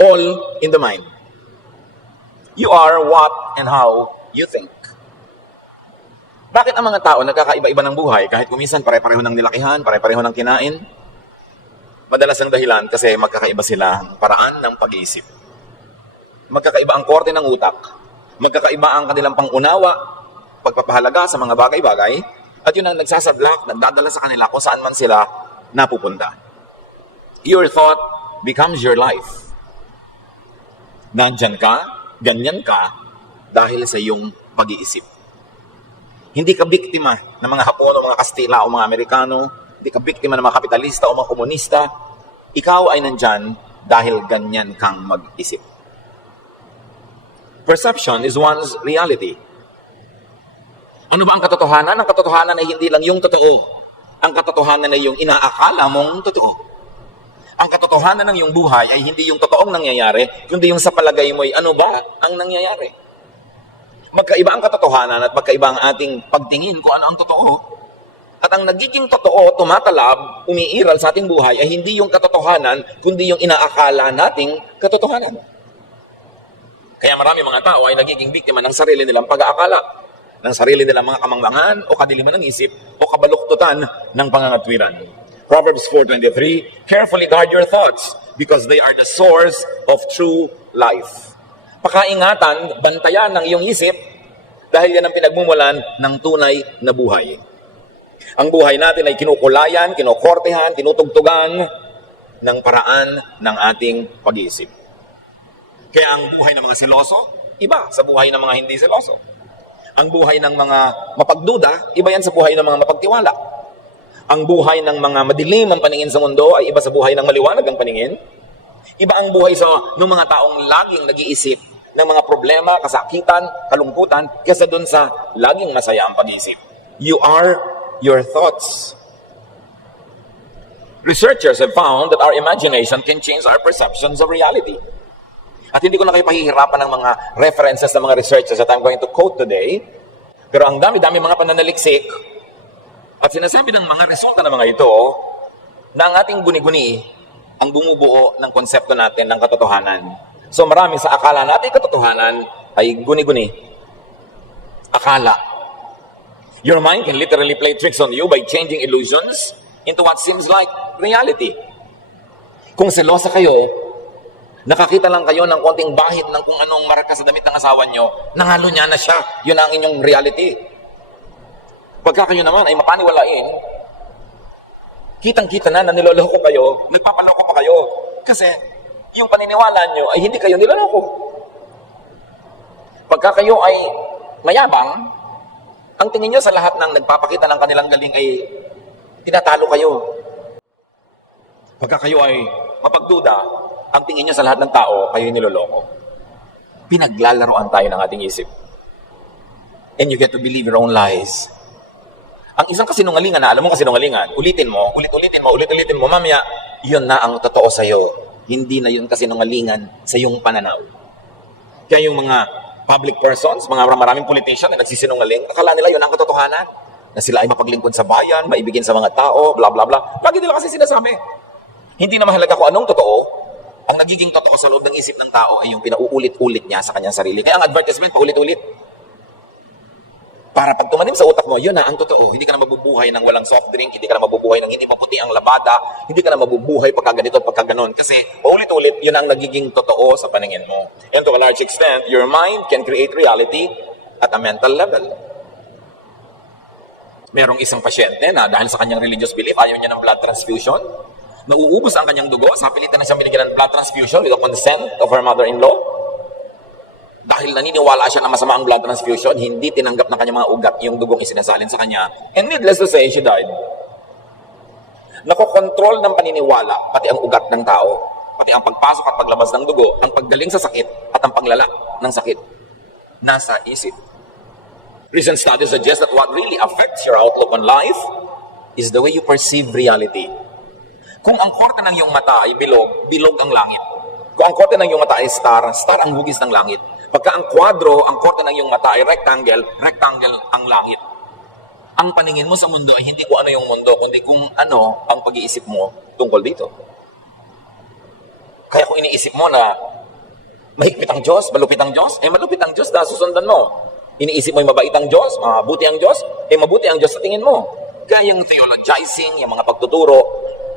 All in the mind. You are what and how you think. Bakit ang mga tao nagkakaiba-iba ng buhay kahit kuminsan pare-pareho ng nilakihan, pare-pareho ng kinain? Madalas ang dahilan kasi magkakaiba sila ang paraan ng pag-iisip. Magkakaiba ang korte ng utak. Magkakaiba ang kanilang pangunawa, pagpapahalaga sa mga bagay-bagay, at yun ang nagsasadlak, nagdadala sa kanila kung saan man sila napupunta. Your thought becomes your life. Nandyan ka, ganyan ka, dahil sa iyong pag-iisip. Hindi ka biktima ng mga Hapon o mga Kastila o mga Amerikano. Hindi ka biktima ng mga kapitalista o mga komunista. Ikaw ay nandyan dahil ganyan kang mag-isip. Perception is one's reality. Ano ba ang katotohanan? Ang katotohanan ay hindi lang yung totoo. Ang katotohanan ay yung inaakala mong totoo. Ang katotohanan ng iyong buhay ay hindi yung totoong nangyayari, kundi yung sa palagay mo ay ano ba ang nangyayari. Magkaiba ang katotohanan at magkaiba ang ating pagtingin kung ano ang totoo. At ang nagiging totoo, tumatalab, umiiral sa ating buhay ay hindi yung katotohanan, kundi yung inaakala nating katotohanan. Kaya marami mga tao ay nagiging biktima ng sarili nilang pag-aakala, ng sarili nilang mga kamangmangan o kadiliman ng isip o kabaluktutan ng pangangatwiran. Proverbs 4:23, carefully guard your thoughts because they are the source of true life. Pakaingatan, bantayan ng iyong isip dahil yan ang pinagmumulan ng tunay na buhay. Ang buhay natin ay kinukulayan, kinokortehan, tinutugtugan ng paraan ng ating pag-iisip. Kaya ang buhay ng mga seloso, iba sa buhay ng mga hindi seloso. Ang buhay ng mga mapagduda, iba yan sa buhay ng mga mapagtiwala. Ang buhay ng mga madilim ang paningin sa mundo ay iba sa buhay ng maliwanag ang paningin. Iba ang buhay ng mga taong laging nag-iisip ng mga problema, kasakitan, kalungkutan, kaysa dun sa laging masaya ang pag-iisip. You are your thoughts. Researchers have found that our imagination can change our perceptions of reality. At hindi ko na kayo pahihirapan ng mga references ng mga researchers that I'm going to quote today. Pero ang dami-dami mga pananaliksik at sinasabi ng mga resulta ng mga ito na ang ating guni-guni ang bumubuo ng konsepto natin ng katotohanan. So marami sa akala natin katotohanan ay guni-guni. Akala. Your mind can literally play tricks on you by changing illusions into what seems like reality. Kung selosa kayo, nakakita lang kayo ng konting bahid ng kung anong marka sa damit ng asawa nyo, nangalo niya na siya. Yun ang inyong reality. Pagka kayo naman ay mapaniwalain, kitang-kita na niloloko kayo, nagpapaloko pa kayo. Kasi yung paniniwala nyo ay hindi kayo niloloko. Pagka kayo ay mayabang, ang tingin nyo sa lahat ng nagpapakita ng kanilang galing ay tinatalo kayo. Pagka kayo ay mapagduda, ang tingin nyo sa lahat ng tao, kayo niloloko. Pinaglalaroan tayo ng ating isip. And you get to believe your own lies. Ang isang kasinungalingan na alam mo kasinungalingan, ulitin mo, mamaya, yun na ang totoo sa'yo. Hindi na yun kasinungalingan sa iyong pananaw. Kaya yung mga public persons, mga maraming politician na nagsisinungaling, akala nila yun ang katotohanan. Na sila ay mapaglingkod sa bayan, maibigin sa mga tao, bla bla bla. Lagi nila kasi sinasabi. Hindi na mahalaga kung anong totoo. Ang nagiging totoo sa loob ng isip ng tao ay yung pinauulit-ulit niya sa kanyang sarili. Kaya ang advertisement, paulit-ulit. Para pag tumanim sa utak mo, yun na ang totoo. Hindi ka na mabubuhay ng walang soft drink, hindi ka na mabubuhay ng hindi maputi ang labada, hindi ka na mabubuhay pagka ganito, pagka ganon. Kasi paulit-ulit, yun ang nagiging totoo sa paningin mo. And to a large extent, your mind can create reality at a mental level. Merong isang pasyente na dahil sa kanyang religious belief, ayaw niya ng blood transfusion. Nauubos ang kanyang dugo, sa pilitan na siyang binigyan ng blood transfusion with the consent of her mother-in-law. Dahil naniniwala siya na masama ang blood transfusion, hindi tinanggap ng kanyang mga ugat yung dugong isinasalin sa kanya. And needless to say, she died. Nakokontrol ng paniniwala, pati ang ugat ng tao, pati ang pagpasok at paglabas ng dugo, ang paggaling sa sakit at ang paglala ng sakit. Nasa isip. Recent studies suggest that what really affects your outlook on life is the way you perceive reality. Kung ang korte ng iyong mata ay bilog, bilog ang langit. Kung ang korte ng iyong mata ay star, star ang hugis ng langit. Pagka ang kwadro, ang korte ng iyong mata ay rectangle, rectangle ang langit. Ang paningin mo sa mundo ay hindi kung ano yung mundo, kundi kung ano ang pag-iisip mo tungkol dito. Kaya kung kung iniisip mo na mahigpit ang Diyos, malupit ang Diyos, malupit ang Diyos na susundan mo. Iniisip mo yung mabait ang Diyos, mabuti ang Diyos, mabuti ang Diyos sa tingin mo. Kaya yung theologizing, yung mga pagtuturo,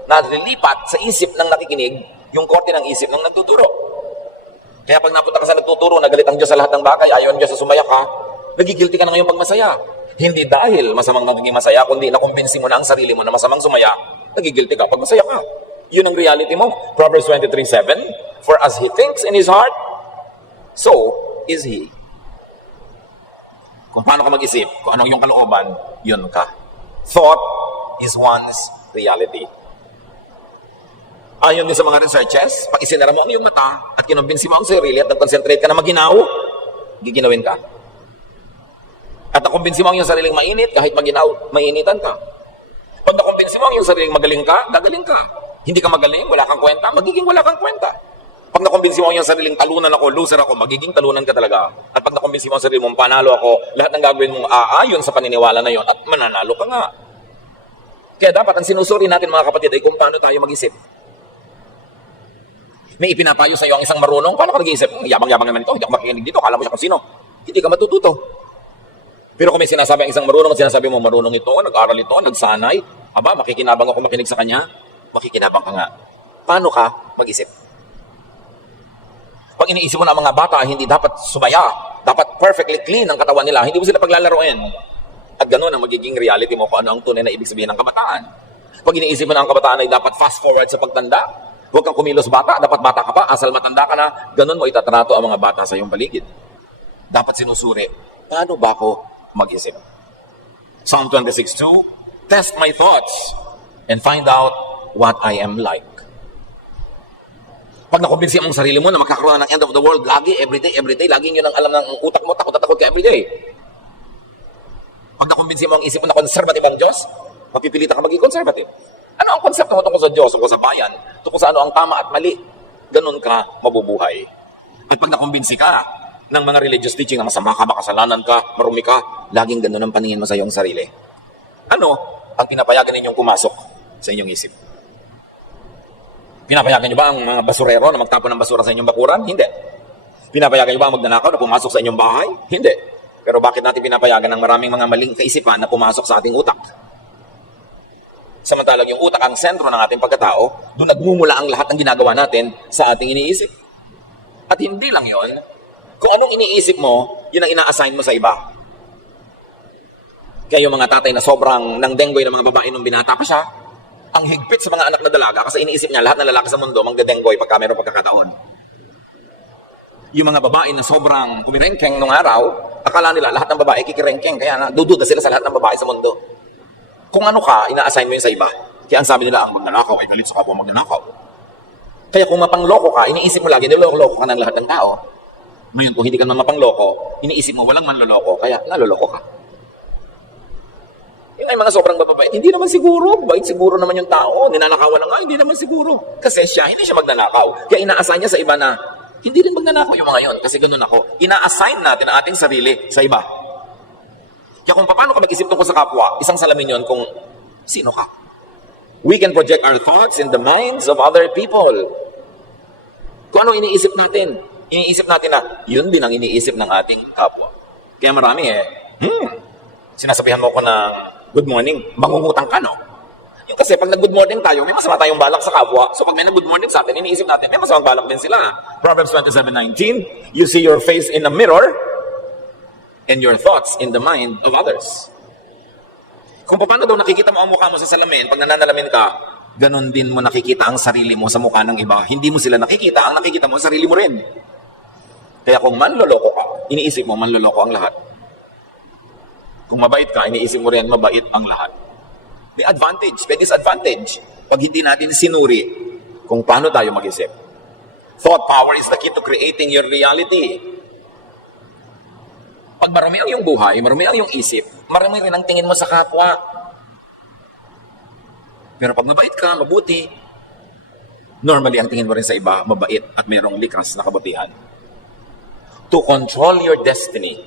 na lilipat sa isip ng nakikinig, yung korte ng isip ng nagtuturo. Kaya pag napunta ka sa nagtuturo, nagalit ang Diyos sa lahat ng bagay, ayaw ang Diyos sa sumaya ka, nagigilty ka na ngayon pag masaya. Hindi dahil masamang magiging masaya, kundi nakumbinsi mo na ang sarili mo na masamang sumaya, nagigilty ka pag masaya ka. Yun ang reality mo. Proverbs 23:7, for as he thinks in his heart, so is he. Kung paano ka mag-isip, kung anong iyong kalooban, yun ka. Thought is one's reality. Ayon din sa mga researches, pag isinara mo ang iyong mata at kinumbinsi mo ang sarili at nag-concentrate ka na maginaw, giginawin ka. At nakumbinsi mo ang iyong sariling mainit, kahit maginaw, mainitan ka. Pag nakumbinsi mo ang iyong sariling magaling ka, gagaling ka. Hindi ka magaling, wala kang kwenta, magiging wala kang kwenta. Pag nakumbinsi mo ang iyong sariling talunan ako, loser ako, magiging talunan ka talaga. At pag nakumbinsi mo ang sarili mong panalo ako, lahat ng gagawin mong aayon sa paniniwala na yon at mananalo ka nga. Kaya dapat ang sinusuri natin mga kapatid ay kung paano tayo mag-isip. May ipinapayo sa iyo ang isang marunong, paano ka mag-iisip? Yabang-yabang naman ito, hindi ako makikinig dito, kala mo siya kung sino. Hindi ka matututo. Pero kung may sinasabi ang isang marunong at sinasabi mo marunong ito, nag-aral ito, nagsanay, makikinabang ako makinig sa kanya, makikinabang ka nga. Paano ka mag-isip? Pag iniisip mo na ang mga bata, hindi dapat sumaya, dapat perfectly clean ang katawan nila, hindi mo sila paglalaroin. At ganoon ang magiging reality mo kung ano ang tunay na ibig sabihin ng kabataan. Pag iniisip mo na ang kabataan ay dapat fast forward sa pagtanda, huwag kang kumilos bata, dapat bata ka pa, asal matanda ka na, ganoon mo itatrato ang mga bata sa iyong paligid. Dapat sinusuri, paano ba ako mag-isip? Psalm 26:2, test my thoughts and find out what I am like. Pag nakumbinsi ang sarili mo na magkakaroon ng end of the world, lagi, everyday, lagi yun ang alam ng utak mo, takot ka everyday. Pag nakumbinsi mo ang isip mo na conservative ang Diyos, mapipilitan ka maging conservative. Ano ang konsepto mo tungkol sa Diyos, tungkol sa bayan, tungkol sa ano ang tama at mali? Ganun ka mabubuhay. At pag nakumbinsi ka ng mga religious teaching na masama ka, makasalanan ka, marumi ka, laging ganun ang paningin mo sa iyong sarili. Ano ang pinapayagan ninyong pumasok sa inyong isip? Pinapayagan niyo ba ang mga basurero na magtapon ng basura sa inyong bakuran? Hindi. Pinapayagan niyo ba ang magnanakaw na pumasok sa inyong bahay? Hindi. Pero bakit natin pinapayagan ng maraming mga maling kaisipan na pumasok sa ating utak? Samantalang yung utak ang sentro ng ating pagkatao, doon nagmumula ang lahat ng ginagawa natin sa ating iniisip. At hindi lang yon, kung anong iniisip mo, yun ang ina-assign mo sa iba. Kaya yung mga tatay na sobrang nang denggoy ng mga babae nung binata pa siya, ang higpit sa mga anak na dalaga kasi iniisip niya lahat ng lalaki sa mundo magdedenggoy pagka mayroong pagkakataon. Yung mga babae na sobrang kumirengkeng nung araw, akala nila lahat ng babae kikirengkeng, kaya dududa sila sa lahat ng babae sa mundo. Kung ano ka, ina-assign mo yun sa iba. Kaya ang sabi nila, ang magnanakaw ay galit sa kapwa magnanakaw. Kaya kung mapangloko ka, iniisip mo lagi, niloloko ka ng lahat ng tao. Ngayon, kung hindi ka naman mapangloko, iniisip mo walang manloloko, kaya naloloko ka. Yung ay mga sobrang bababait, hindi naman siguro, bait siguro naman yung tao, ninanakawan na nga, hindi naman siguro. Kasi hindi siya magnanakaw. Kaya ina-assign niya sa iba na, hindi rin magnanakaw yung mga yon, kasi ganun ako. Ina-assign natin ang ating sarili sa iba. Kaya kung paano ka mag-isip tungkol sa kapwa, isang salamin yon kung sino ka. We can project our thoughts in the minds of other people. Kung ano iniisip natin, iniisip natin na, yun din ang iniisip ng ating kapwa. Kaya marami sinasabihan mo ko na, good morning, mangungutang ka, no? Yung kasi pag nag-good morning tayo, may masama tayong balak sa kapwa. So pag may nag-good morning sa atin, iniisip natin, may masamang balak din sila. Proverbs 27:19, you see your face in a mirror and your thoughts in the mind of others. Kung paano daw nakikita mo ang mukha mo sa salamin, pag nananalamin ka, ganun din mo nakikita ang sarili mo sa mukha ng iba. Hindi mo sila nakikita, ang nakikita mo, sarili mo rin. Kaya kung manloloko ka, iniisip mo, manloloko ang lahat. Kung mabait ka, iniisip mo rin, mabait ang lahat. May advantage, may disadvantage. Pag hindi natin sinuri kung paano tayo mag-isip. Thought power is the key to creating your reality. Pag marami ang iyong buhay, marami ang iyong isip, marami rin ang tingin mo sa kapwa. Pero pag mabait ka, mabuti, normally ang tingin mo rin sa iba, mabait at mayroong likas na kabutihan. To control your destiny,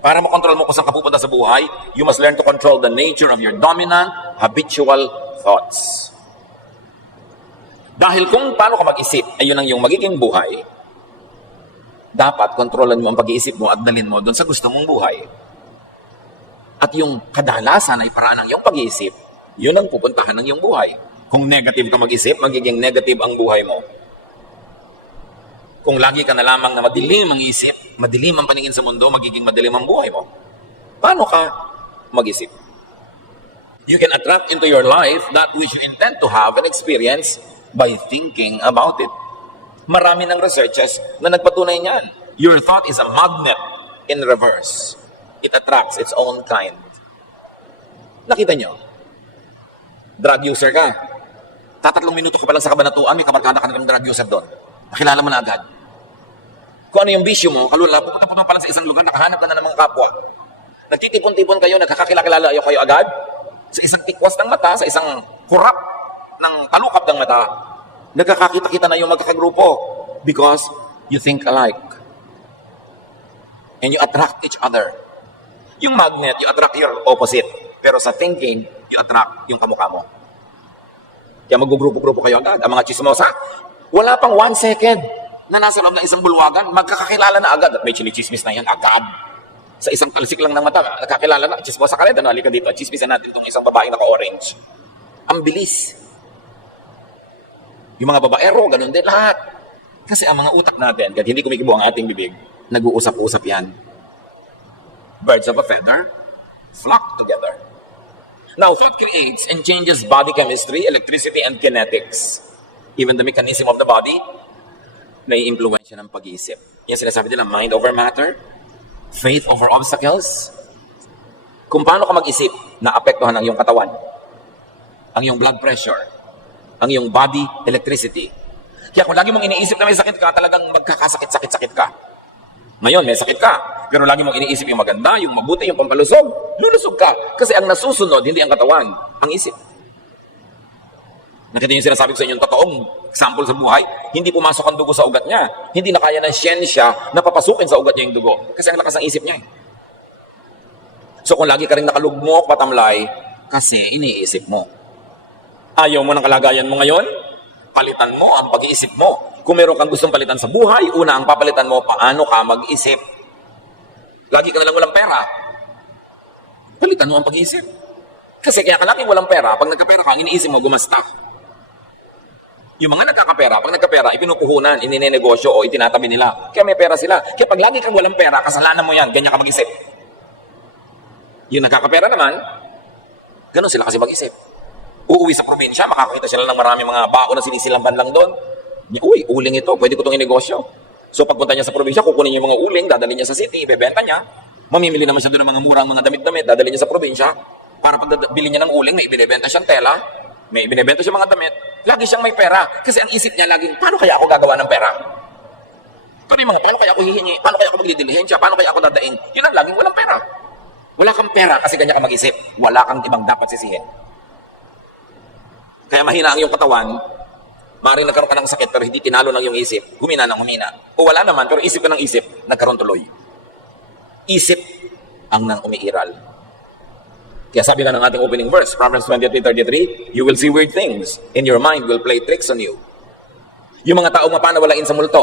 para makontrol mo kung saan ka pupunta sa buhay, you must learn to control the nature of your dominant, habitual thoughts. Dahil kung paano ka mag-isip, ayun ang yung magiging buhay, dapat kontrolan mo ang pag-iisip mo at dalhin mo doon sa gusto mong buhay. At yung kadalasan ay paraan ng iyong pag-iisip, yun ang pupuntahan ng iyong buhay. Kung negative ka mag-isip, magiging negative ang buhay mo. Kung lagi ka na lamang na madilim ang isip, madilim ang paningin sa mundo, magiging madilim ang buhay mo. Paano ka mag-isip? You can attract into your life that which you intend to have and experience by thinking about it. Marami ng researchers na nagpatunay niyan. Your thought is a magnet in reverse. It attracts its own kind. Nakita nyo? Drug user ka. Tatatlong minuto ka pa lang sa kabanatuan, may kabarkada ka ng drug user doon. Nakilala mo na agad. Kung ano yung bisyo mo, kalula, pupunta pa lang sa isang lugar, nakahanap ka na ng mga kapwa. Nagtitipon-tipon kayo, nagkakakilala kayo agad. Sa isang tikwas ng mata, sa isang kurap ng talukap ng mata, nagkakakita-kita na yung magkakagrupo because you think alike. And you attract each other. Yung magnet, you attract your opposite. Pero sa thinking, you attract yung kamukha mo. Kaya mag-grupo-grupo kayo agad. Ang mga chismosa, wala pang 1 second na nasa loob ng isang bulwagan, magkakakilala na agad. At may chinichismis na yan agad. Sa isang talsik lang ng mata, nakakilala na. Chismosa ka rin, halika dito. Chismisan natin itong isang babaeng naka-orange. Ang bilis. Yung mga babaero, ganun din lahat. Kasi ang mga utak natin, kahit hindi kumikibo ang ating bibig, nag-uusap-usap yan. Birds of a feather flock together. Now, thought creates and changes body chemistry, electricity, and kinetics. Even the mechanism of the body, nai-impluwensya ng pag-iisip. Yan sinasabi nila, mind over matter, faith over obstacles. Kung paano ka mag-isip, naapektuhan ang iyong katawan, ang iyong blood pressure, ang iyong body electricity. Kaya kung lagi mong iniisip na may sakit ka, talagang magkakasakit-sakit-sakit ka. Ngayon, may sakit ka, pero lagi mong iniisip yung maganda, yung mabuti, yung pampalusog, lulusog ka. Kasi ang nasusunod, hindi ang katawan, ang isip. Nakita yung sinasabi ko sa inyo, totoong example sa buhay, hindi pumasok ang dugo sa ugat niya. Hindi na kaya ng siyensya na papasukin sa ugat niya yung dugo. Kasi ang lakas ng isip niya. So kung lagi ka rin nakalugmok, patamlay, kasi iniisip mo. Ayaw mo ng kalagayan mo ngayon, palitan mo ang pag-iisip mo. Kung meron kang gustong palitan sa buhay, una ang papalitan mo, paano ka mag-isip. Lagi ka na lang walang pera. Palitan mo ang pag-iisip. Kasi kaya ka lagi walang pera, pag nagkapera ka, ang iniisip mo, gumasta. Yung mga nagkakapera, pag nagkapera, ipinupuhunan, ininenegosyo o itinatabi nila. Kaya may pera sila. Kaya pag lagi kang walang pera, kasalanan mo yan, ganyan ka mag-isip. Yung nagkakapera naman, ganun sila kasi mag-isip. Uuwi sa probinsya, makakita sila ng marami mga baon na sinisilamban lang doon. Uy, uling ito, pwede ko itong inegosyo. So pagpunta niya sa probinsya, kukunin niya yung mga uling, dadalhin niya sa city, ibebenta niya. Mamimili naman siya doon ng mga murang mga damit-damit, dadalhin niya sa probinsya. Para pag bili niya ng uling, may ibinebenta siyang tela, may ibinebenta siyang mga damit, lagi siyang may pera. Kasi ang isip niya laging, paano kaya ako gagawa ng pera? Pero yung mga, paano kaya ako hihingi? Paano kaya ako magdidilihensya? Paano kaya ako dadaing? Yun ang laging walang pera. Wala kang pera kasi ganyan ka mag-isip. Wala kang ibang dapat sisihin. Kaya mahina ang iyong katawan, maaaring nagkaroon ka ng sakit pero hindi tinalo ng iyong isip, humina ng humina. O wala naman, pero isip ka ng isip, nagkaroon tuloy. Isip ang nang umiiral. Kaya sabi nga ng ating opening verse, Proverbs 23:33, you will see weird things, and your mind will play tricks on you. Yung mga taong mapanawalain sa multo,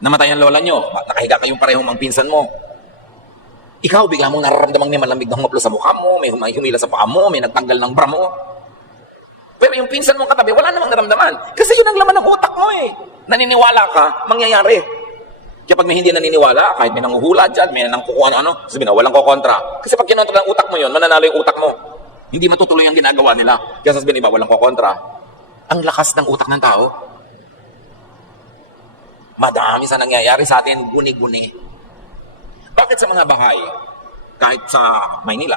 namatay ang lola nyo, nakahiga kayong parehong ang pinsan mo. Ikaw, bigla mong nararamdamang may malamig na humaplo sa mukha mo, may humila sa paa mo, may nagtanggal ng bra mo. Pero yung pinsan mong katabi, wala namang naramdaman. Kasi yun ang laman ng utak mo eh. Naniniwala ka, mangyayari. Kaya pag may hindi naniniwala, kahit may nanguhula dyan, may nangkukuha ano, sabihin na, walang kokontra. Kasi pag kinontra ng utak mo yun, mananalo yung utak mo. Hindi matutuloy ang ginagawa nila. Kaya sasabihin iba, walang kokontra. Ang lakas ng utak ng tao. Madami sa nangyayari sa atin, guni-guni. Bakit sa mga bahay, kahit sa Maynila,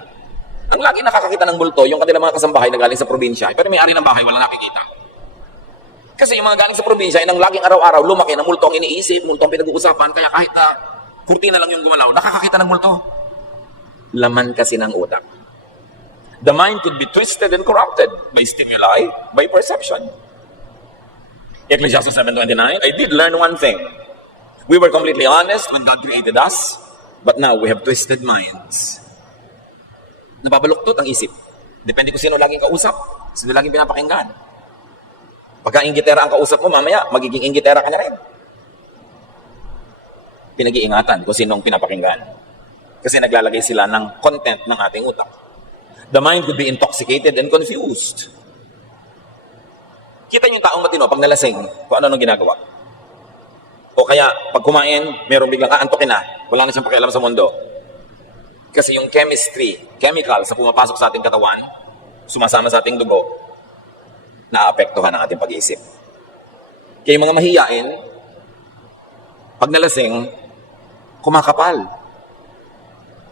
ang lagi nakakakita ng multo, yung kanilang mga kasambahay na galing sa probinsya, pero may-ari ng bahay, wala nakikita. Kasi yung mga galing sa probinsya, nang laging araw-araw, lumaki na multo ang iniisip, multo ang pinag-uusapan, kaya kahit na kurtina lang yung gumalaw, nakakakita ng multo. Laman kasi ng utak. The mind could be twisted and corrupted by stimuli, by perception. Ecclesiastes 7:29, I did learn one thing. We were completely honest when God created us, but now we have twisted minds. Nababaluktot ang isip. Depende kung sino laging kausap, sino laging pinapakinggan. Pagka inggitera ang kausap mo, mamaya magiging inggitera ka na rin. Pinag-iingatan kung sinong pinapakinggan. Kasi naglalagay sila ng content ng ating utak. The mind could be intoxicated and confused. Kita niyo yung taong matino pag nalasing, kung ano nang ginagawa. O kaya, pag kumain, mayroong biglang aantokin na, wala na siyang pakialam sa mundo. Kasi yung chemical sa pumapasok sa ating katawan, sumasama sa ating dugo, naapektuhan ang ating pag-iisip. Kaya yung mga mahiyain, pag nalasing, kumakapal.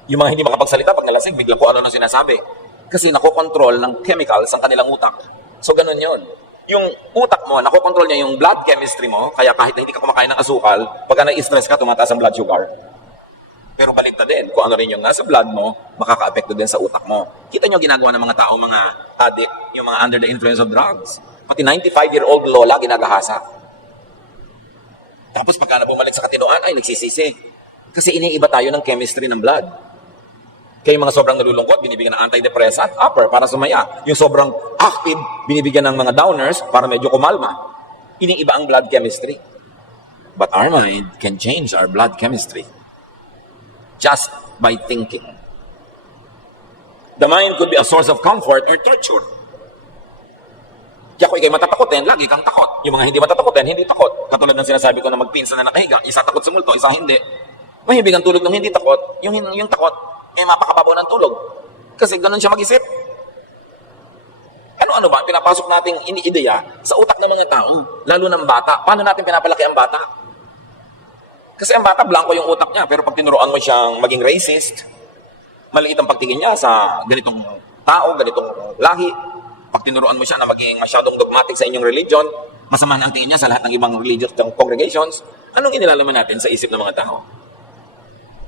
Yung mga hindi makapagsalita pag nalasing, bigla ko ano nang sinasabi. Kasi nakokontrol ng chemicals ang kanilang utak. So ganun yun. Yung utak mo, nakokontrol niya yung blood chemistry mo, kaya kahit na hindi ka kumakain ng asukal, pagka na-stress ka, tumataas ang blood sugar. Pero baliktad din, kung ano rin yung nasa blood mo, makaka-apekto din sa utak mo. Kita nyo ginagawa ng mga tao, mga addict, yung mga under the influence of drugs. Pati 95-year-old lola, ginagahasa. Tapos pagka na bumalik sa katinoan, ay nagsisisi. Kasi iniiba tayo ng chemistry ng blood. Kaya yung mga sobrang nalulungkot, binibigyan ng antidepressant, upper, para sumaya. Yung sobrang active, binibigyan ng mga downers, para medyo kumalma. Iniiba ang blood chemistry. But our mind can change our blood chemistry just by thinking. The mind could be a source of comfort or torture. Kaya kung ikay matatakotin, lagi kang takot. Yung mga hindi matatakotin, hindi takot. Katulad ng sinasabi ko na magpinsan na nakahiga, isa takot sa multo, isa hindi. Mahibig ang tulog ng hindi takot, yung takot, mapakababaw ng tulog. Kasi ganun siya mag-isip. Ano-ano ba ang pinapasok nating iniideya sa utak ng mga tao, lalo ng bata? Paano natin pinapalaki ang bata? Kasi ang bata, blanco yung utak niya, pero pag tinuruan mo siyang maging racist, maliit ang pagtingin niya sa ganitong tao, ganitong lahi. Pag tinuruan mo siya na maging masyadong dogmatic sa inyong religion, masama na ang tingin niya sa lahat ng ibang religious congregations. Anong inilalaman natin sa isip ng mga tao?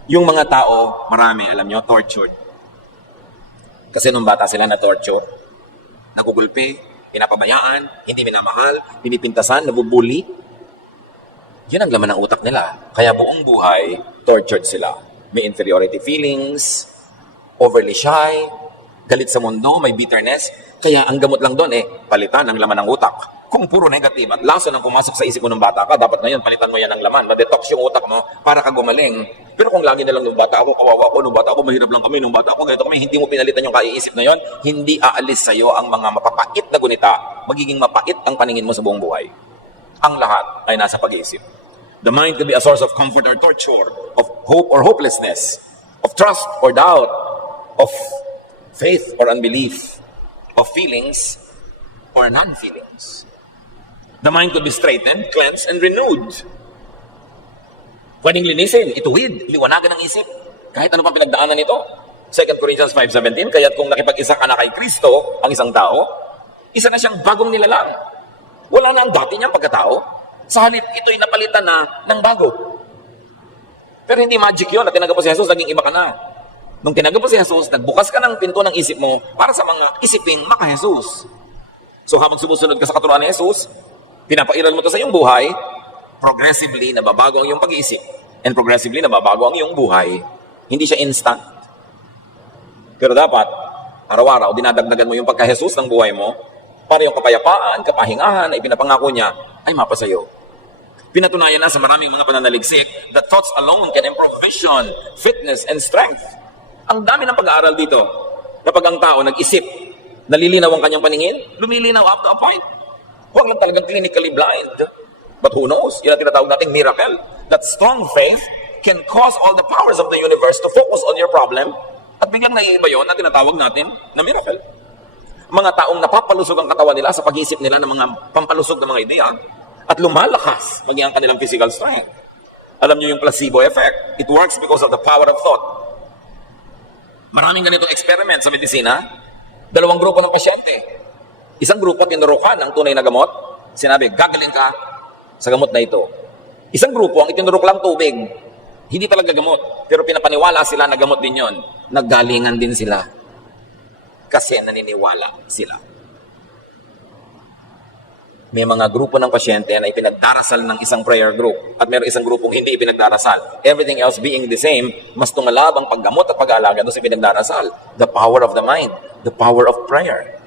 Yung mga tao, marami, alam nyo, tortured. Kasi nung bata sila na-torture, nagugulpi, pinapabayaan, hindi minamahal, pinipintasan, nabubuli. Yun ang laman ng utak nila. Kaya buong buhay, tortured sila. May inferiority feelings, overly shy, galit sa mundo, may bitterness. Kaya ang gamot lang doon palitan ang laman ng utak. Kung puro negative at laso nang pumasok sa isip mo ng bata ka, dapat ngayon palitan mo yan ng laman. Ma-detox yung utak mo para ka gumaling. Pero kung lagi na lang nung bata ako, kawawa ako, nung bata ako, mahirap lang kami, nung bata ako, ganito kami, hindi mo pinalitan yung kaiisip na yon, hindi aalis sa'yo ang mga mapapait na gunita. Magiging mapait ang paningin mo sa buong buhay. Ang lahat ay nasa pag-iisip. The mind could be a source of comfort or torture, of hope or hopelessness, of trust or doubt, of faith or unbelief, of feelings or non-feelings. The mind could be straightened, cleansed, and renewed. Pwedeng linisin, ituwid, liwanagan ng isip. Kahit ano pang pinagdaanan nito. 2 Corinthians 5:17, kaya't kung nakipag-isa ka na kay Kristo, ang isang tao, isa na siyang bagong nilalang. Wala na ang dati niyang pagkatao. Sa halip, ito'y napalitan na ng bago. Pero hindi magic yun. Na tinanggap mo si Jesus, naging iba ka na. Nung tinanggap mo si Jesus, nagbukas ka ng pinto ng isip mo para sa mga isiping maka-Jesus. So habang sumusunod ka sa katuruan ni Jesus, pinapairal mo to sa iyong buhay, progressively nababago ang iyong pag-iisip. And progressively nababago ang iyong buhay. Hindi siya instant. Pero dapat, araw-araw, dinadagdagan mo yung pagka-Jesus ng buhay mo para yung kapayapaan, kapahingahan, ay pinapangako niya, ay mapasayo. Pinatunayan na sa maraming mga pananaligsik that thoughts alone can improve vision, fitness, and strength. Ang dami ng pag-aaral dito. Kapag ang tao nag-isip, nalilinaw ang kanyang paningin, lumilinaw up to a point. Huwag lang talagang clinically blind. But who knows? Yun ang tinatawag nating miracle. That strong faith can cause all the powers of the universe to focus on your problem at biglang naiiba yun na tinatawag natin na miracle. Mga taong napapalusog ang katawan nila sa pag-iisip nila ng mga pampalusog ng mga ideya at lumalakas maging ang kanilang physical strength. Alam niyo yung placebo effect. It works because of the power of thought. Maraming ganitong experiment sa medisina. 2 grupo ng pasyente. Isang grupo tinurukan ng tunay na gamot. Sinabi, gagaling ka sa gamot na ito. Isang grupo, ang itinurok lang tubig. Hindi talaga gamot. Pero pinapaniwala sila na gamot din yon. Naggalingan din sila. Kasi naniniwala sila. May mga grupo ng pasyente na ipinagdarasal ng isang prayer group at mayroong isang grupong hindi ipinagdarasal. Everything else being the same, mas tumalab ang paggamot at pag-aalaga doon sa ipinagdarasal. The power of the mind, the power of prayer.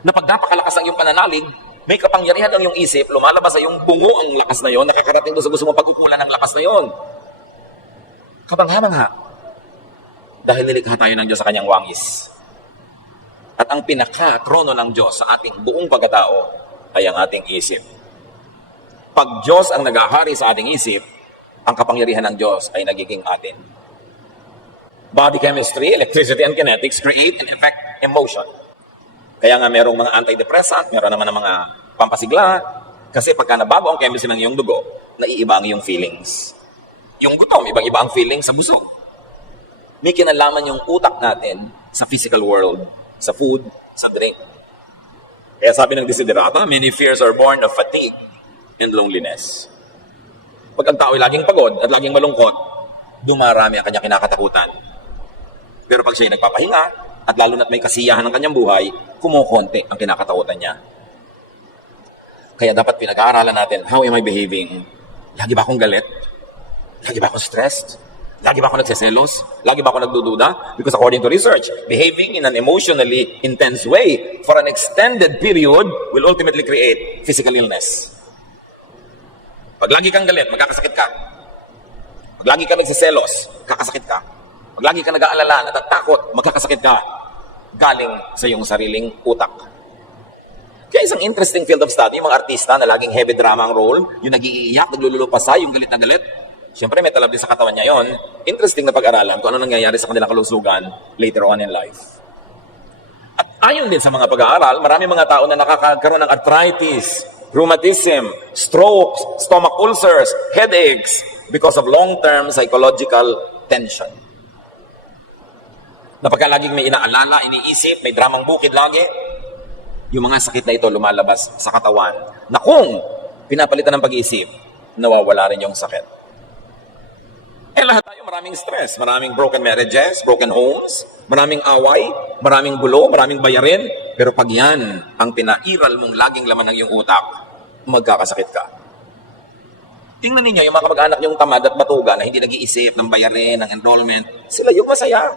na pag napakalakas ang iyong pananalig, may kapangyarihan ang iyong isip, lumalabas sa iyong bungo ang lakas na yon, nakakarating doon sa gusto mong pagkukulan ng lakas na yon. Kabangha-bangha. Dahil nilikha tayo ng Diyos sa kanyang wangis. At ang pinaka-trono ng Diyos sa ating buong pagkatao ay ang ating isip. Pag Diyos ang nagahari sa ating isip, ang kapangyarihan ng Diyos ay nagiging atin. Body chemistry, electricity, and kinetics create and affect emotion. Kaya nga merong mga antidepressant, meron naman ng mga pampasigla, kasi pagka nabago ang chemistry ng iyong dugo, naiiba ang iyong feelings. Yung gutom, ibang-iba ang feelings sa busog. May kinalaman yung utak natin sa physical world, sa food, sa drink. Kaya sabi ng Desiderata, many fears are born of fatigue and loneliness. Pag ang tao ay laging pagod at laging malungkot, dumarami ang kanyang kinakatakutan. Pero pag siya ay nagpapahinga, at lalo na't may kasiyahan ng kanyang buhay, kumukonti ang kinakatakutan niya. Kaya dapat pinag-aaralan natin, how am I behaving? Lagi ba akong galit? Lagi ba akong stressed? Lagi ba ako nagseselos? Lagi ba ako nagdududa? Because according to research, behaving in an emotionally intense way for an extended period will ultimately create physical illness. Pag lagi kang galit, magkakasakit ka. Pag lagi ka nagseselos, kakasakit ka. Pag lagi ka nag-aalala, natatakot, magkakasakit ka. Galing sa iyong sariling utak. Kaya isang interesting field of study, yung mga artista na laging heavy drama ang role, yung nag-iiyak, naglululupasa, yung galit na galit, siyempre may talab din sa katawan niya yon. Interesting na pag-aralan kung ano nangyayari sa kanilang kalusugan later on in life. At ayon din sa mga pag-aaral, marami mga tao na nakakaroon ng arthritis, rheumatism, strokes, stomach ulcers, headaches because of long-term psychological tension. Na pagka laging may inaalala, iniisip, may dramang bukid lagi, yung mga sakit na ito lumalabas sa katawan na kung pinapalitan ng pag-iisip, nawawala rin yung sakit. Eh lahat tayo maraming stress, maraming broken marriages, broken homes, maraming away, maraming gulo, maraming bayarin. Pero pag yan ang pinairal mong laging laman ng iyong utak, magkakasakit ka. Tingnan ninyo yung mga kamag-anak yung tamad at batuga na hindi nag-iisip ng bayarin, ng enrollment, sila yung masaya.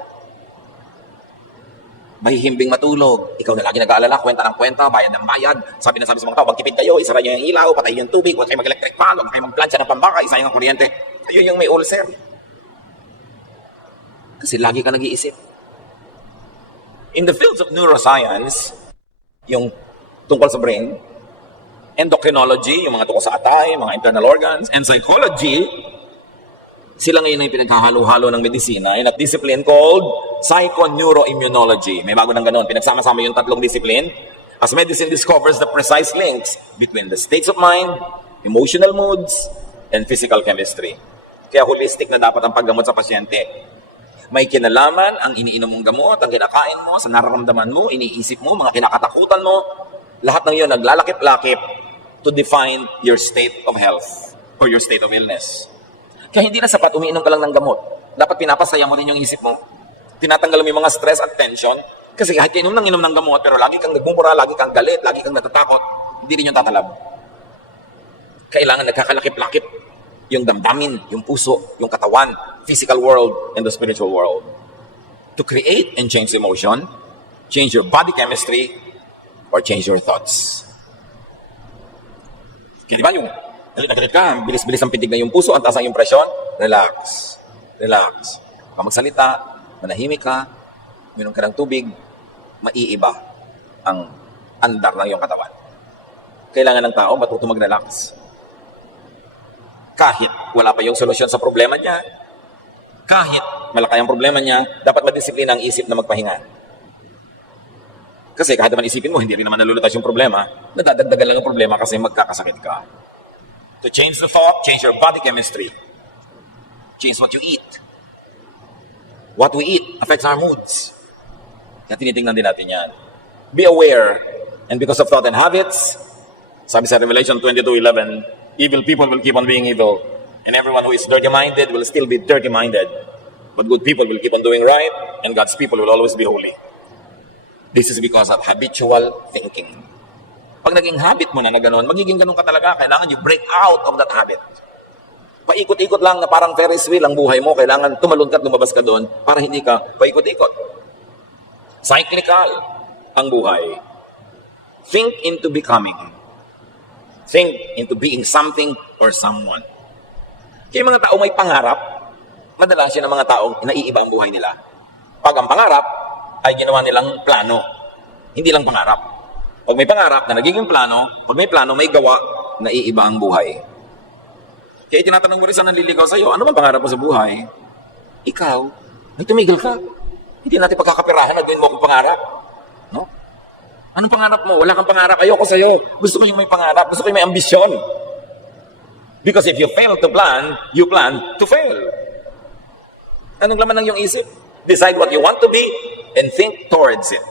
Mahihimbing matulog, ikaw na lagi nag-aalala, kwenta ng kwenta, bayad ng bayad. Sabi sa mga tao, magtipid kayo, isara nyo yung ilaw, patay yung tubig, huwag kayo mag-electric fan, huwag kayo mag-plancha ng pambaka, isayang ang kuryente. Ayun yung may ulcer. Kasi lagi ka nag-iisip. In the fields of neuroscience, yung tungkol sa brain, endocrinology, yung mga tungkol sa atay, mga internal organs, and psychology, sila ngayon ay pinaghahalo-halo ng medisina in a discipline called psychoneuroimmunology. May bago ng ganun. Pinagsama-sama yung tatlong discipline. As medicine discovers the precise links between the states of mind, emotional moods, and physical chemistry. Kaya holistic na dapat ang paggamot sa pasyente. May kinalaman ang iniinom mong gamot, ang kinakain mo, sa nararamdaman mo, iniisip mo, mga kinakatakutan mo. Lahat ng iyon naglalakip-lakip to define your state of health or your state of illness. Kaya hindi na sapat umiinom ka lang ng gamot. Dapat pinapasaya mo rin yung isip mo. Tinatanggal mo yung mga stress at tension. Kasi kahit inom ng gamot, pero lagi kang nagmumura, lagi kang galit, lagi kang natatakot, hindi rin yung tatalab. Kailangan nagkakalakip-lakip yung damdamin, yung puso, yung katawan, physical world, and the spiritual world. To create and change emotion, change your body chemistry, or change your thoughts. Kaya di ba yung galit ka, bilis-bilis ang pitig na yung puso, ang taas ang yung presyon? Relax. Relax. Kung magsalita, manahimik ka, minom ka ng tubig, maiiba ang andar ng iyong katawan. Kailangan ng tao matuto mag-relax. Kahit wala pa yung solusyon sa problema niya, kahit malaki ang problema niya, dapat madisiplina ang isip na magpahinga. Kasi kahit naman isipin mo, hindi rin naman nalulutas yung problema, nadadagdagan lang ang problema kasi magkakasakit ka. To change the thought, change your body chemistry. Change what you eat. What we eat affects our moods. Kaya tinitingnan din natin yan. Be aware, and because of thought and habits, sabi sa Revelation 22:11, evil people will keep on being evil, and everyone who is dirty-minded will still be dirty-minded. But good people will keep on doing right, and God's people will always be holy. This is because of habitual thinking. Pag naging habit mo na gano'n, magiging gano'n ka talaga. Kailangan you break out of that habit. Paikot-ikot lang na parang Ferris wheel ang buhay mo. Kailangan tumalon ka at lumabas ka doon para hindi ka paikot-ikot. Cyclical ang buhay. Think into becoming. Think into being something or someone. Kaya mga tao may pangarap, madalas yan ang mga taong naiiba ang buhay nila. Pag ang pangarap ay ginawa nilang plano, hindi lang pangarap. Pag may pangarap na nagiging plano, pag may plano, may gawa, naiiba ang buhay. Kaya tinatanong mo rin sa nanliligaw sa'yo, ano bang pangarap mo sa buhay? Ikaw, may tumigil ka. Hindi natin pagkakapirahan na gawin mo akong pangarap. No? Anong pangarap mo? Wala kang pangarap. Ayoko sa'yo. Gusto ko yung may pangarap. Gusto ko yung may ambisyon. Because if you fail to plan, you plan to fail. Anong laman ng iyong isip? Decide what you want to be and think towards it.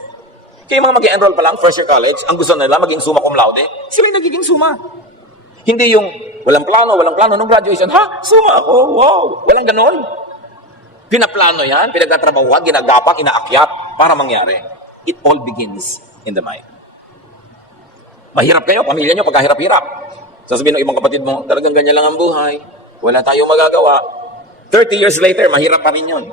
Kaya yung mga mag-enroll pa lang, first year college, ang gusto nila maging summa cum laude, sila yung nagiging summa. Hindi yung walang plano nung graduation. Ha? Summa ako? Wow! Walang ganon. Pinaplano yan, pinagtatrabahuan, ginagapang, inaakyat para mangyari. It all begins in the mind. Mahirap kayo, pamilya nyo, pagkahirap-hirap. Sasabihin ng ibang kapatid mo, talagang ganyan lang ang buhay. Wala tayong magagawa. 30 years later, mahirap pa rin yun.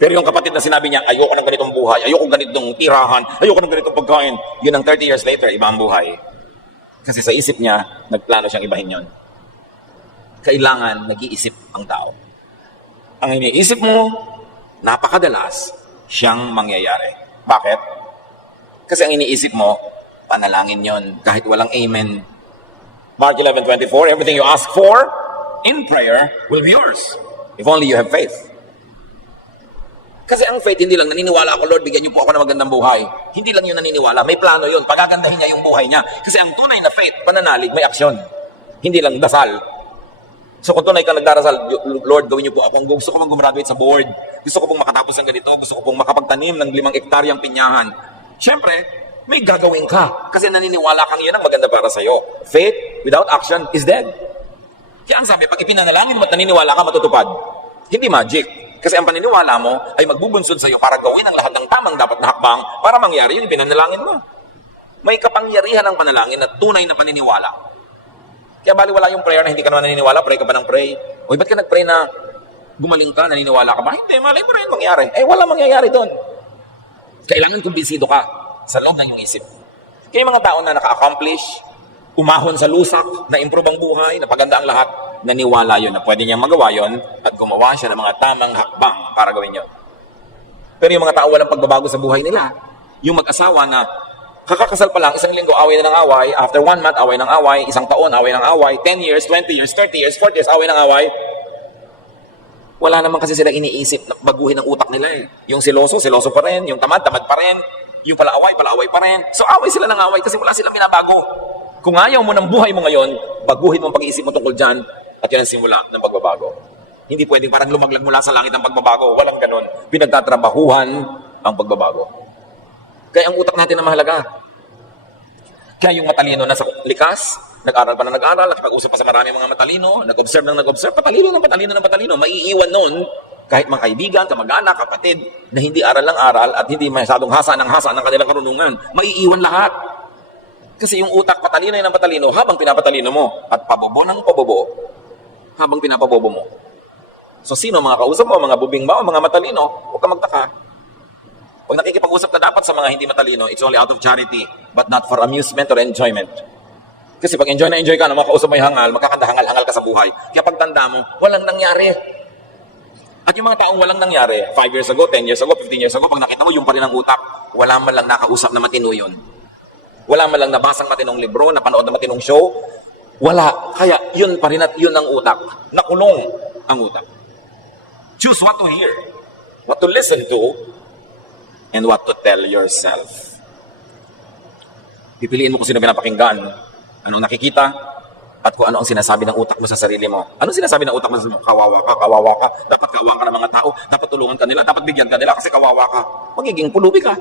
Pero yung kapatid na sinabi niya, ayoko ng ganitong buhay, ayoko ng ganitong tirahan, ayoko ng ganitong pagkain, yun ang 30 years later, iba ang buhay. Kasi sa isip niya, nagplano siyang ibahin yun. Kailangan nag-iisip ang tao. Ang iniisip mo, napakadalas siyang mangyayari. Bakit? Kasi ang iniisip mo, panalangin yon kahit walang amen. Mark 11:24, everything you ask for in prayer will be yours. If only you have faith. Kasi ang faith, hindi lang naniniwala ako, Lord, bigyan niyo po ako ng magandang buhay. Hindi lang yun naniniwala, may plano yun. Pagagandahin niya yung buhay niya. Kasi ang tunay na faith, pananalig, may aksyon. Hindi lang dasal. So kung tunay ka nagdarasal, Lord, gawin niyo po ako. Gusto ko mag-graduate sa board. Gusto ko pong makatapos ng ganito. Gusto ko pong makapagtanim ng 5 hektaryang pinyahan. Siyempre, may gagawin ka. Kasi naniniwala kang yun ang maganda para sa'yo. Faith without action is dead. Kaya ang sabi, pag ipinanalangin mo at naniniwala ka, matutupad. Hindi magic. Kasi ang paniniwala mo ay magbubunsod sa'yo para gawin ang lahat ng tamang dapat na hakbang para mangyari yung ipinanalangin mo. May kapangyarihan ang panalangin at tunay na paniniwala. Kaya baliwala yung prayer na hindi ka naman naniniwala, pray ka pa ng pray. O ba't ka nag-pray na gumaling ka, naniniwala ka ba? Hindi, malay mo rin mangyari. Wala mangyayari doon. Kailangan kumbinsido ka sa loob ng iyong isip. Kaya yung mga tao na naka-accomplish, umahon sa lusak, na-improve ang buhay, napaganda ang lahat, naniwala yun na pwede niyang magawa yun at gumawa siya ng mga tamang hakbang para gawin yun. Pero yung mga tao walang pagbabago sa buhay nila, yung mag-asawa na kakakasal pa lang, 1 linggo, away na ng away, after 1 month, away ng away, 1 taon, away ng away, 10 years, 20 years, 30 years, 40 years, away ng away. Wala naman kasi sila iniisip na baguhin ang utak nila eh. Yung siloso pa rin, yung tamad pa rin, yung palaaway pa rin. So away sila ng away kasi wala silang binabago. Kung ayaw mo ng buhay mo ngayon, baguhin mo ang pag-iisip mo tungkol dyan at yan ang simula ng pagbabago. Hindi pwedeng parang lumaglag mula sa langit ang pagbabago. Walang ganon. Pinagtatrabahuhan ang pagbabago. Kaya ang utak natin na mahalaga. Kaya yung matalino na sa likas, nag-aral pa na nag-aral, nakipag-usap pa sa marami mga matalino, nag-observe ng nag-observe, patalino. Maiiwan nun kahit mga kaibigan, kamag-anak, kapatid, na hindi aral ng aral at hindi masyadong hasa ng kanilang karunungan. Maiiwan lahat. Kasi yung utak patalino yan ang patalino habang pinapatalino mo at pabobo ng pabobo habang pinapabobo mo. So sino mga kausap mo, mga bubing ba o mga matalino? Huwag ka magtaka. Pag nakikipag-usap ka dapat sa mga hindi matalino, it's only out of charity but not for amusement or enjoyment. Kasi pag enjoy ka na makausap mo yung hangal, magkakanda-hangal-hangal ka sa buhay. Kaya pagtanda mo, walang nangyari. At yung mga taong walang nangyari, 5 years ago, 10 years ago, 15 years ago, pag nakita mo yung pa rin ang utak, wala man lang nakausap na matino yun. Wala man lang nabasang matinong libro, napanood na matinong show. Wala. Kaya yun pa rin at yun ang utak. Nakulong ang utak. Choose what to hear, what to listen to, and what to tell yourself. Pipiliin mo kung sino pinapakinggan, anong nakikita, at kung ano ang sinasabi ng utak mo sa sarili mo. Anong sinasabi ng utak mo sa sarili mo? Kawawa ka. Dapat kawawa ka ng mga tao. Dapat tulungan ka nila. Dapat bigyan ka nila kasi kawawa ka. Magiging pulubi ka.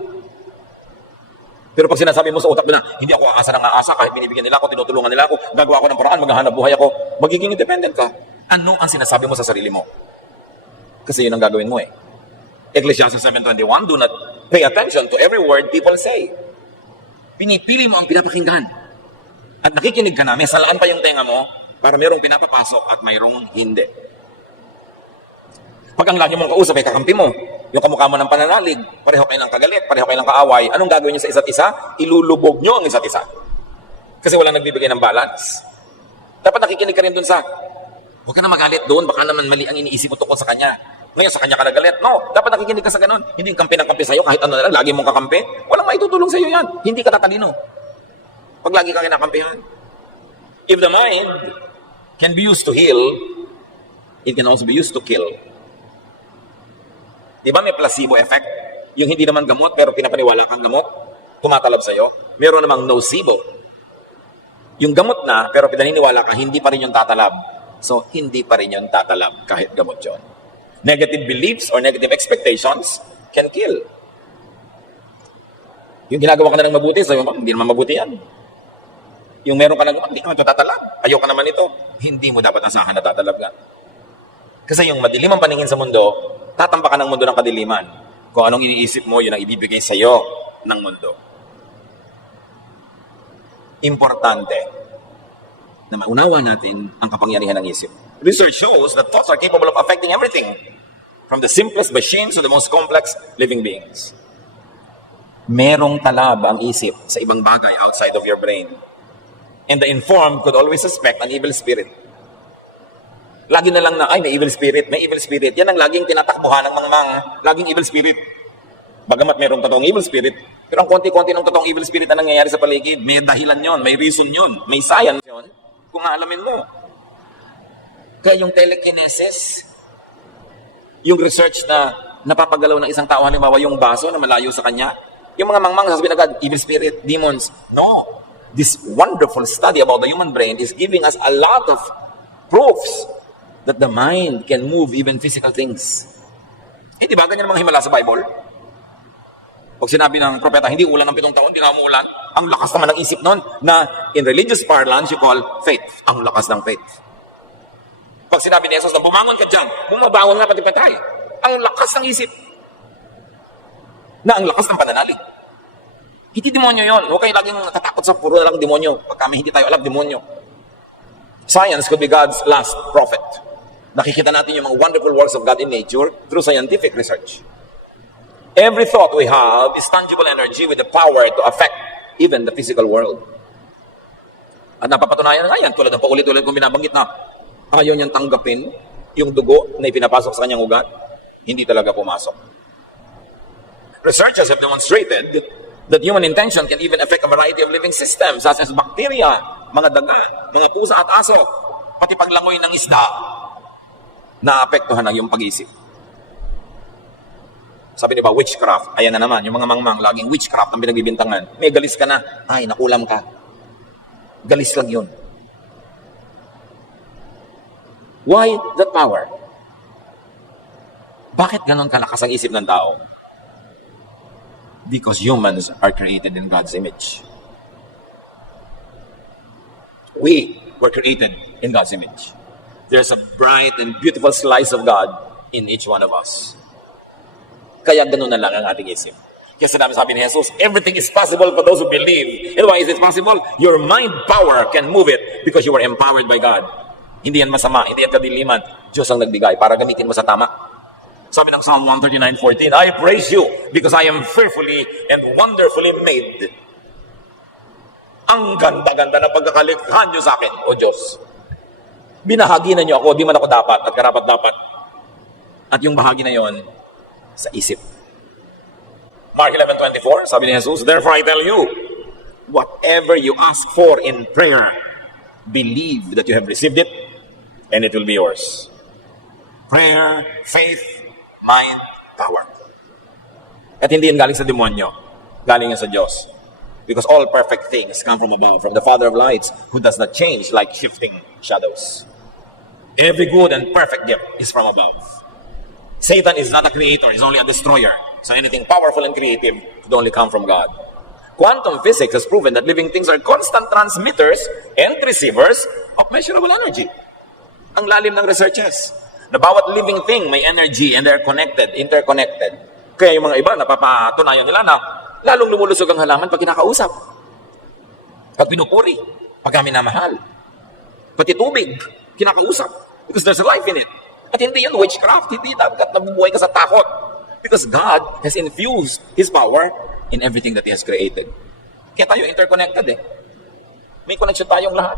Pero pag sinasabi mo sa utak mo na, hindi ako aasa ng aasa kahit binibigyan nila ako, tinutulungan nila ako, gagawa ako ng paraan, maghahanap buhay ako, magiging independent ka. Ano ang sinasabi mo sa sarili mo? Kasi yun ang gagawin mo eh. Ecclesiastes 7:21, do not pay attention to every word people say. Pinipili mo ang pinapakinggan. At nakikinig ka na, may salaan pa yung tenga mo para mayroong pinapapasok at mayroong hindi. Pag ang lagi mong kausap ay kakampi mo, Yung kamukha mo ng pananalig, pareho kayo ng kagalit, pareho kayo ng kaaway, anong gagawin nyo sa isa't isa? Ilulubog nyo ang isa't isa. Kasi wala nagbibigay ng balance. Dapat nakikinig ka rin dun sa, huwag ka na magalit doon, baka naman mali ang iniisip mo tungkol sa kanya. Ngayon sa kanya ka nagalit. No, dapat nakikinig ka sa ganun. Hindi kampi ng kampi sa'yo, kahit ano na lang, lagi mong kakampi. Walang maitutulong sa'yo yan. Hindi ka tatalino. Pag lagi ka kinakampihan. If the mind can be used to heal, it can also be used to kill. Di ba may placebo effect? Yung hindi naman gamot, pero pinapaniwala kang gamot, tumatalab sa'yo. Meron namang nocebo. Yung gamot na, pero pinaniniwala ka, hindi pa rin yung tatalab. So, hindi pa rin yung tatalab kahit gamot yun. Negative beliefs or negative expectations can kill. Yung ginagawa ka na ng mabuti, sabi mo, hindi naman mabuti yan. Yung meron ka na gamot, hindi naman ito tatalab. Ayaw ka naman ito. Hindi mo dapat asahan na tatalab ka. Kasi yung madilim ang paningin sa mundo, tatampa ka ng mundo ng kadiliman. Kung anong iniisip mo, yun ang ibibigay sa iyo ng mundo. Importante na maunawa natin ang kapangyarihan ng isip. Research shows that thoughts are capable of affecting everything, from the simplest machines to the most complex living beings. Merong talab ang isip sa ibang bagay outside of your brain. And the informed could always suspect an evil spirit. Lagi na lang na, ay, may evil spirit, may evil spirit. Yan ang laging tinatakbuhan ng mga laging evil spirit. Bagamat mayroong totoong evil spirit, pero ang konti-konti ng totoong evil spirit na nangyayari sa paligid, may dahilan yon, may reason yon, may science yon, kung aalamin mo. Kaya yung telekinesis, yung research na napapagalaw ng isang tao, halimbawa yung baso na malayo sa kanya, yung mga mangmang sasabihin agad, evil spirit, demons. No. This wonderful study about the human brain is giving us a lot of proofs that the mind can move even physical things. Eh, di ba ganyan ang mga himala sa Bible? Pag sinabi ng propeta, hindi ulan ng 7 taon, hindi nga umulan, ang lakas naman ng isip nun, na in religious parlance, you call faith. Ang lakas ng faith. Pag sinabi ni Jesus na bumangon ka dyan, bumabangon nga pati patay. Ang lakas ng isip. Na ang lakas ng pananalig. Hindi demonyo yon. Huwag kayo laging natatakot sa puro na lang demonyo. Pag kami hindi tayo alam, demonyo. Science could be God's last prophet. Nakikita natin yung mga wonderful works of God in nature through scientific research. Every thought we have is tangible energy with the power to affect even the physical world. At napapatunayan na yan, tulad ng paulit-ulit kong binabanggit na ayaw niyang tanggapin yung dugo na ipinapasok sa kanyang ugat, hindi talaga pumasok. Researchers have demonstrated that human intention can even affect a variety of living systems such as bacteria, mga daga, mga pusa at aso, pati paglangoy ng isda, naapektuhan ng iyong pag-isip. Sabi niyo ba, witchcraft? Ayan na naman, yung mga mangmang, laging witchcraft ang pinagbibintangan. May galis ka na, ay, nakulam ka. Galis lang yun. Why that power? Bakit ganon kalakas ang isip ng tao? Because humans are created in God's image. We were created in God's image. There's a bright and beautiful slice of God in each one of us. Kaya ganun na lang ang ating isip. Kaya sabi ni Jesus, everything is possible for those who believe. And why is it possible? Your mind power can move it because you are empowered by God. Hindi yan masama, hindi yan kadiliman. Diyos ang nagbigay para gamitin mo sa tama. Sabi ng Psalm 139:14, I praise you because I am fearfully and wonderfully made. Ang ganda-ganda na pagkakalikha niyo sa akin, O Diyos. Binahagi na niyo ako, di man ako dapat at karapat-dapat. At yung bahagi na yon sa isip. Mark 11:24, sabi ni Jesus, therefore I tell you, whatever you ask for in prayer, believe that you have received it, and it will be yours. Prayer, faith, mind, power. At hindi yan galing sa demonyo, galing yan sa Diyos. Because all perfect things come from above, from the Father of lights, who does not change like shifting shadows. Every good and perfect gift is from above. Satan is not a creator, he's only a destroyer. So anything powerful and creative could only come from God. Quantum physics has proven that living things are constant transmitters and receivers of measurable energy. Ang lalim ng researches. Na bawat living thing may energy and they're connected, interconnected. Kaya yung mga iba, napapatunayan nila na lalong lumulusog ang halaman pag kinakausap. Pag pinupuri, pag minamahal. Pati tubig, kinakausap. Because there's a life in it. At hindi yun witchcraft, hindi dapat nabubuhay ka sa takot. Because God has infused His power in everything that He has created. Kaya tayo interconnected eh. May connection tayong lahat.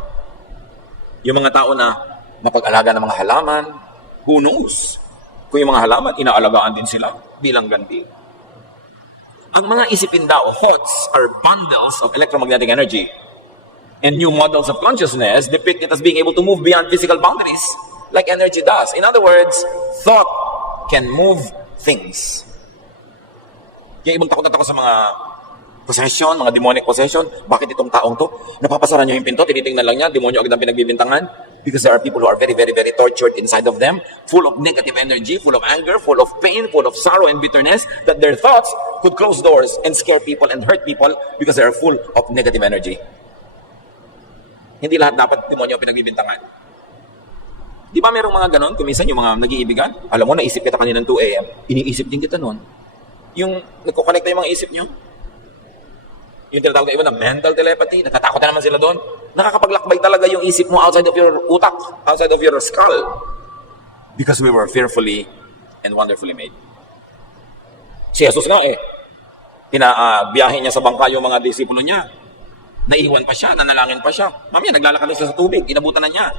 Yung mga tao na mapag-alaga ng mga halaman, who knows? Kung yung mga halaman, inaalagaan din sila bilang ganti. Ang mga isipin daw, thoughts, are bundles of electromagnetic energy. And new models of consciousness depict it as being able to move beyond physical boundaries like energy does. In other words, thought can move things. Kaya ibang takot na takot sa mga possession, mga demonic possession. Bakit itong taong to? Napapasara niyo yung pinto, tinitingnan lang niya, demonyo agad ang pinagbibintangan. Because there are people who are very, very, very tortured inside of them, full of negative energy, full of anger, full of pain, full of sorrow and bitterness, that their thoughts could close doors and scare people and hurt people because they are full of negative energy. Hindi lahat dapat demonyo ang pinagbibintangan. Di ba merong mga ganon? Kuminsan yung mga nag-iibigan, alam mo, naisip kita kaninang 2 a.m., iniisip din kita noon. Yung nagkukonekta yung mga isip nyo, yung tinatawag na iba na mental telepathy, natatakot na naman sila doon. Nakakapaglakbay talaga yung isip mo outside of your utak, outside of your skull. Because we were fearfully and wonderfully made. Si Jesus nga biyahe niya sa bangka yung mga disipulo niya. Naiwan pa siya, nanalangin pa siya. Mamaya, naglalakad siya sa tubig, inabutan na niya.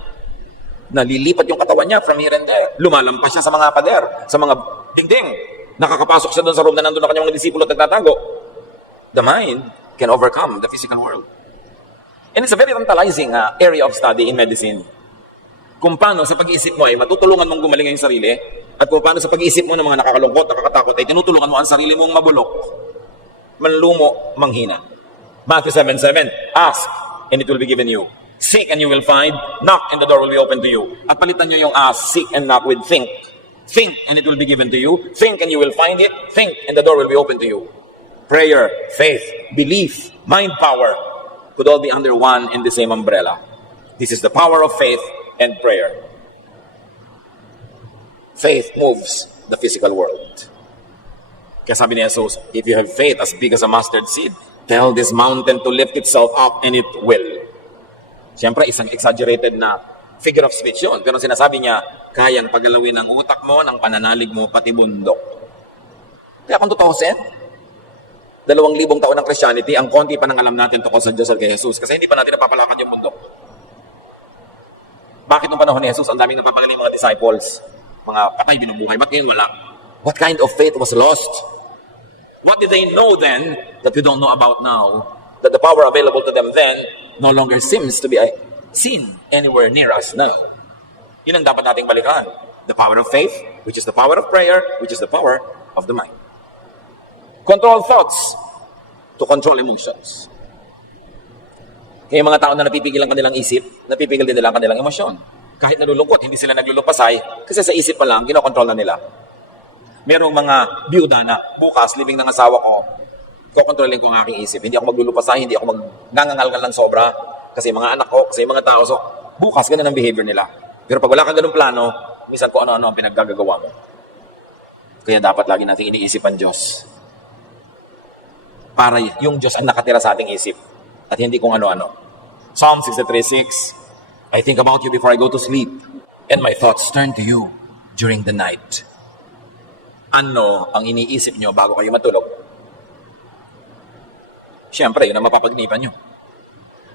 Nalilipat yung katawan niya from here and there. Lumalampas siya sa mga pader, sa mga dingding. Nakakapasok siya doon sa room na nandun na kanyang mga disipulo at nagtatago. The mind can overcome the physical world. And it's a very tantalizing area of study in medicine. Kung paano sa pag-iisip mo ay matutulungan mong gumaling ang sarili, at kung paano sa pag-iisip mo ng mga nakakalungkot, nakakatakot, ay tinutulungan mo ang sarili mong mabulok, manlumo, manghina. Matthew 7:7, ask, and it will be given you. Seek, and you will find. Knock, and the door will be open to you. At palitan nyo yung ask, seek, and knock with think. Think, and it will be given to you. Think, and you will find it. Think, and the door will be open to you. Prayer, faith, belief, mind power could all be under one in the same umbrella. This is the power of faith and prayer. Faith moves the physical world. Kaya sabi ni Jesus, if you have faith as big as a mustard seed, tell this mountain to lift itself up and it will. Siyempre, isang exaggerated na figure of speech yun. Pero sinasabi niya, kayang pagalawin ng utak mo, ng pananalig mo, pati bundok. Kaya kung tutusin, 2,000 taon ng Christianity, ang konti pa nang alam natin tungkol sa Diyos at kay Jesus. Kasi hindi pa natin napapalakad yung bundok. Bakit nung panahon ni Jesus, ang daming napapagaling mga disciples, mga patay binubuhay, ba't ngayon wala? What kind of faith was lost? What did they know then that we don't know about now? That the power available to them then no longer seems to be seen anywhere near us now. Yun ang dapat nating balikan. The power of faith, which is the power of prayer, which is the power of the mind. Control thoughts to control emotions. Kaya yung mga tao na napipigil ang kanilang isip, napipigil din nila ang kanilang emosyon. Kahit nalulungkot, hindi sila naglulupasay kasi sa isip pa lang, kinokontrol na nila. Merong mga byuda na bukas, libing ng asawa ko, kokontrolin ko ang aking isip. Hindi ako maglulupasay, hindi ako magngangangal ng sobra kasi mga anak ko, kasi mga tao. So, bukas, ganun ang behavior nila. Pero pag wala kang ganung plano, minsan kung ano-ano ang pinaggagawa mo. Kaya dapat lagi natin iniisip ang Diyos. Para yung Diyos ang nakatira sa ating isip at hindi kung ano-ano. Psalm 63:6, I think about you before I go to sleep and my thoughts turn to you during the night. Ano ang iniisip nyo bago kayo matulog? Siyempre, yun ang mapapagnipan nyo.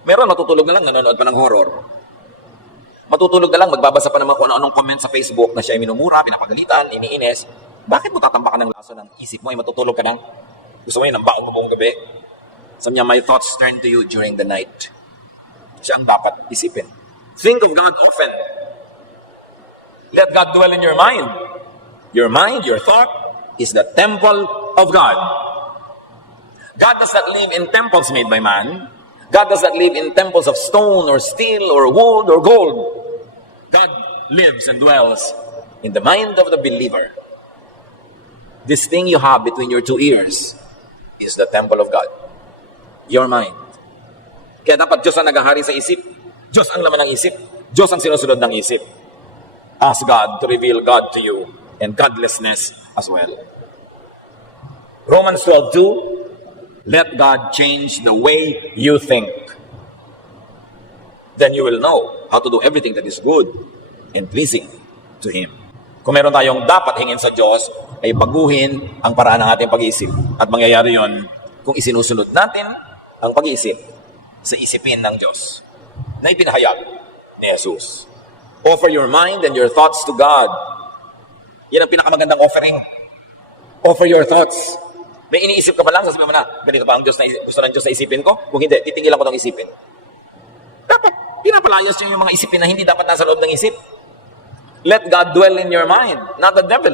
Meron matutulog na lang, nanonood pa ng horror. Matutulog na lang, magbabasa pa naman kung ano-anong comment sa Facebook na siya ay minumura, pinapagalitan, iniinis. Bakit mo tatambakan ng laso ng isip mo ay matutulog ka na? Gusto mo yun, ang baon mo buong gabi. Sabi niya, my thoughts turn to you during the night. Siya ang dapat isipin. Think of God often. Let God dwell in your mind. Your mind, your thought, is the temple of God. God does not live in temples made by man. God does not live in temples of stone or steel or wood or gold. God lives and dwells in the mind of the believer. This thing you have between your two ears is the temple of God. Your mind. Kaya dapat Diyos ang naghahari sa isip. Diyos ang laman ng isip. Diyos ang sinusunod ng isip. Ask God to reveal God to you and godlessness as well. Romans 12:2, let God change the way you think. Then you will know how to do everything that is good and pleasing to Him. Kung meron tayong dapat hingin sa Diyos, ay baguhin ang paraan ng ating pag-iisip. At mangyayari yon kung isinusunod natin ang pag-iisip sa isipin ng Diyos na ipinahayag ni Jesus. Offer your mind and your thoughts to God. Yan ang pinakamagandang offering. Offer your thoughts. May iniisip ka ba lang, sasabihin mo na, ganito ba ang Diyos na gusto ng Diyos na isipin ko? Kung hindi, titingilan ko ng isipin. Dapat, pinapalayas nyo yung mga isipin na hindi dapat nasa loob ng isip. Let God dwell in your mind, not the devil.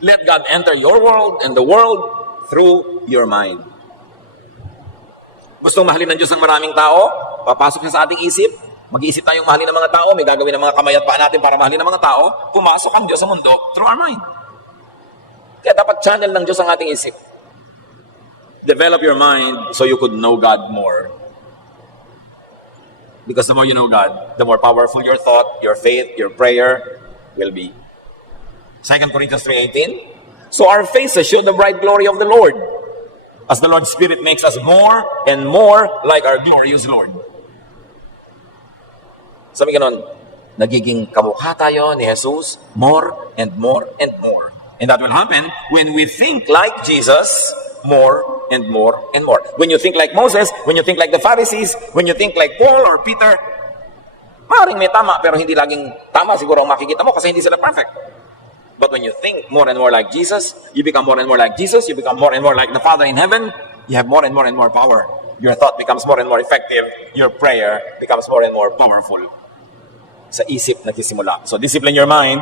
Let God enter your world and the world through your mind. Gustong mahalin ng Diyos ang maraming tao? Papasok siya sa ating isip. Mag-iisip tayong mahalin ng mga tao. May gagawin ng mga kamay at paa natin para mahalin ng mga tao. Pumasok ang Diyos sa mundo through our mind. Kaya dapat channel ng Diyos ang ating isip. Develop your mind so you could know God more. Because the more you know God, the more powerful your thought, your faith, your prayer will be. 2 Corinthians 3:18. So our faces show the bright glory of the Lord, as the Lord's Spirit makes us more and more like our glorious Lord. Sabi ganon, nagiging kamukha tayo ni Jesus more and more and more. And that will happen when we think like Jesus more and more and more. When you think like Moses, when you think like the Pharisees, when you think like Paul or Peter, maaaring may tama pero hindi laging tama siguro ang makikita mo kasi hindi sila perfect. But when you think more and more like Jesus, you become more and more like Jesus, you become more and more like the Father in heaven, you have more and more power. Your thought becomes more and more effective. Your prayer becomes more and more powerful. Sa isip nagsisimula. So discipline your mind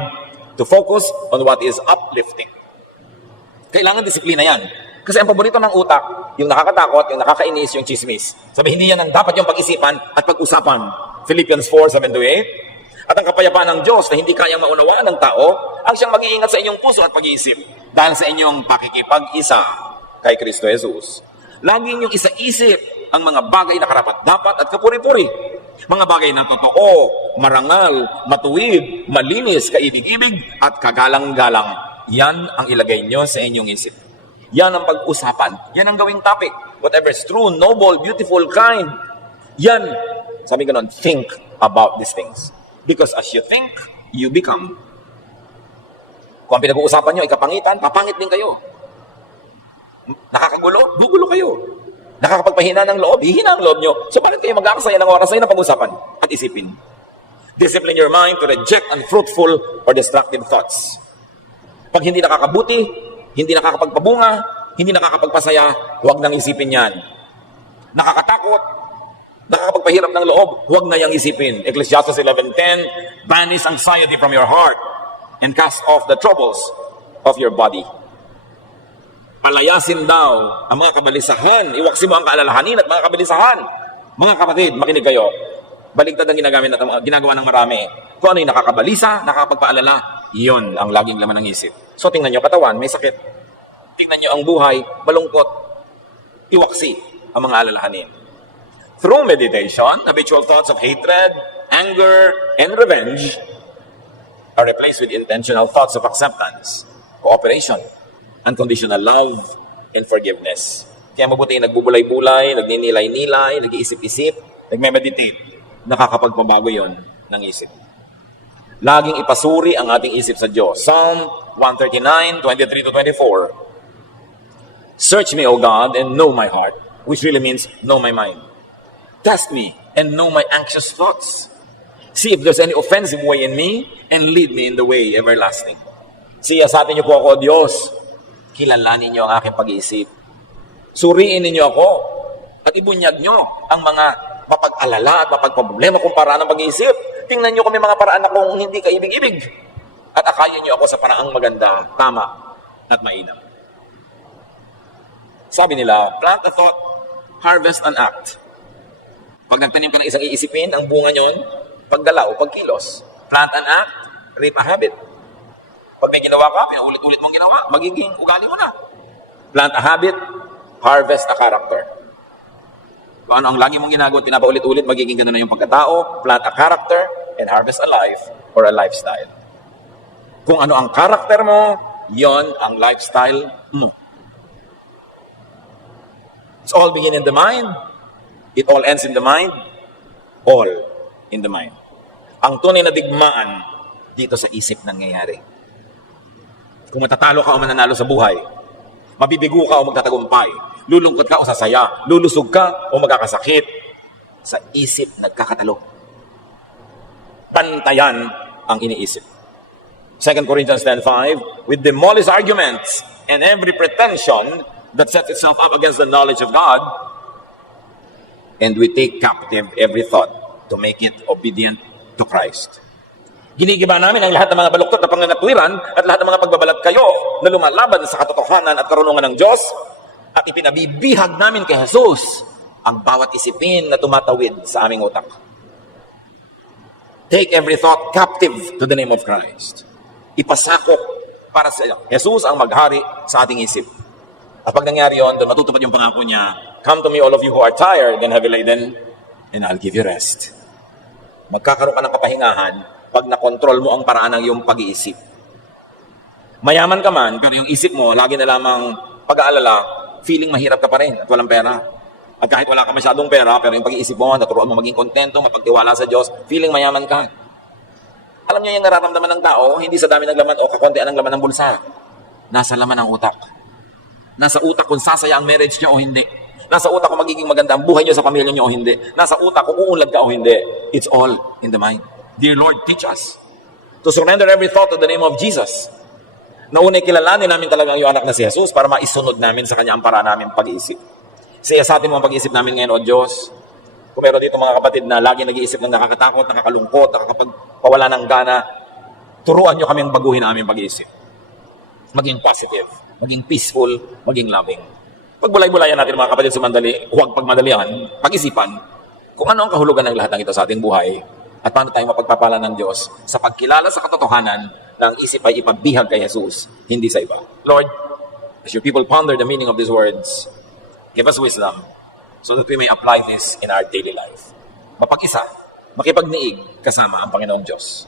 to focus on what is uplifting. Kailangan disiplina yan. Kasi ang paborito ng utak, yung nakakatakot, yung nakakainis, yung chismis. Sabi, hindi yan ang dapat yung pag-isipan at pag-usapan. Philippians 4:7-8. At ang kapayapaan ng Diyos na hindi kayang maunawaan ng tao, ang siyang mag-iingat sa inyong puso at pag-iisip dahil sa inyong pakikipag-isa kay Kristo Jesus. Lagi ninyong isa-isip ang mga bagay na karapat-dapat at kapuri-puri. Mga bagay na totoo, marangal, matuwid, malinis, kaibig-ibig, at kagalang-galang. Yan ang ilagay nyo sa inyong isip. Yan ang pag-usapan. Yan ang gawing topic. Whatever is true, noble, beautiful, kind. Yan. Sabi ganon, think about these things. Because as you think, you become. Kung ang pinag-uusapan nyo ay kapangitan, papangit din kayo. Nakakagulo? Gugulo kayo. Nakakapagpahina ng loob, hihina ang loob nyo. So bakit kayo mag-aksaya ng oras na pag-usapan at isipin? Discipline your mind to reject unfruitful or destructive thoughts. Pag hindi nakakabuti, hindi nakakapagpabunga, hindi nakakapagpasaya, huwag nang isipin yan. Nakakatakot, nakakapagpahirap ng loob, huwag na yang isipin. Ecclesiastes 11:10, banish anxiety from your heart and cast off the troubles of your body. Palayasin daw ang mga kabalisahan. Iwaksi mo ang kaalalahanin at mga kabalisahan. Mga kapatid, makinig kayo. Baligtad ang ginagawa ng marami. Kung ano yung nakakabalisa, nakakapagpaalala, iyon ang laging laman ng isip. So tingnan nyo katawan, may sakit. Tingnan nyo ang buhay, malungkot. Iwaksi ang mga alalahanin. Through meditation, habitual thoughts of hatred, anger, and revenge are replaced with intentional thoughts of acceptance, cooperation, unconditional love, and forgiveness. Kaya mabuti nagbubulay-bulay, nagninilay-nilay, nag-iisip-isip, nagme-meditate. Nakakapagpabago yon ng isip. Laging ipasuri ang ating isip sa Diyos. Psalm 139:23-24. Search me, O God, and know my heart, which really means know my mind. Test me and know my anxious thoughts. See if there's any offensive way in me, and lead me in the way everlasting. Siyasatin niyo po ako, O Diyos. Kilalanin niyo ang aking pag-iisip. Suriin ninyo ako at ibunyag niyo ang mga mapag-alala at mapagproblema kung paraan ng pag-iisip. Tingnan niyo kami mga paraan akong hindi kaibig-ibig at akayin niyo ako sa paraang maganda, tama at mainam. Sabi nila, plant a thought, harvest an act. Pag nagtanim ka ng isang iisipin, ang bunga niyon, paggalaw, pagkilos. Plant an act, reap a habit. Pag may ginawa ka, pinaulit-ulit mong ginawa, magiging ugali mo na. Plant a habit, harvest a character. Kung ano ang lagi mong ginagawa, pinapaulit-ulit, magiging gano'n na yung pagkatao. Plant a character and harvest a life or a lifestyle. Kung ano ang character mo, yon ang lifestyle mo. It's all begin in the mind. It all ends in the mind. All in the mind. Ang tunay na digmaan dito sa isip nangyayari. Kung matatalo ka o mananalo sa buhay, mabibigo ka o magtatagumpay, lulungkot ka o sasaya, lulusog ka o magkakasakit, sa isip nagkakatalo. Pantayan ang iniisip. 2 Corinthians 10:5, we demolish arguments and every pretension that sets itself up against the knowledge of God, and we take captive every thought to make it obedient to Christ. Ginigiba namin ang lahat ng mga baluktot na pangangatwiran at lahat ng mga pagbabalat kayo na lumalaban sa katotohanan at karunungan ng Diyos, at ipinabibihag namin kay Jesus ang bawat isipin na tumatawid sa aming utak. Take every thought captive to the name of Christ. Ipasakop para sa Jesus ang maghari sa ating isip. At pag nangyari yun, doon matutupad yung pangako niya, come to me all of you who are tired and heavy laden, and I'll give you rest. Magkakaroon ka ng kapahingahan pag nakontrol mo ang paraan ng iyong pag-iisip. Mayaman ka man, pero yung isip mo, lagi na lamang pag-aalala, feeling mahirap ka pa rin at walang pera. At kahit wala ka masyadong pera, pero yung pag-iisip mo, naturuan mo maging kontento, mapagtiwala sa Diyos, feeling mayaman ka. Alam niyo yung nararamdaman ng tao, hindi sa dami ng laman o kakontian ng laman ng bulsa. Nasa laman ng utak. Nasa utak kung sasaya ang marriage niyo o hindi. Nasa utak kung magiging maganda ang buhay niyo sa pamilya niyo o hindi. Nasa utak kung uunlad ka o hindi. It's all in the mind. Dear Lord, teach us to surrender every thought to the name of Jesus. Naunay kilalanin namin talaga ang iyong anak na si Jesus para maisunod namin sa kanya ang paraan namin pag-iisip. Siya sa atin mo ang pag-iisip namin ngayon, O Diyos. Kung meron dito mga kapatid na lagi nag-iisip ng nakakatakot, nakakalungkot, nakakapagpawala ng gana, turuan niyo kaming baguhin ang aming pag-iisip. Maging positive, maging peaceful, maging loving. Pagbulay-bulayan natin mga kapatid sa mandali, huwag pagmadalian, pag-isipan kung ano ang kahulugan ng lahat ng ito sa ating buhay at paano tayo mapagpapala ng Diyos sa pagkilala sa katotohanan na ang isip ay ipabihag kay Jesus, hindi sa iba. Lord, as your people ponder the meaning of these words, give us wisdom so that we may apply this in our daily life. Mapag-isa, makipagniig kasama ang Panginoong Diyos.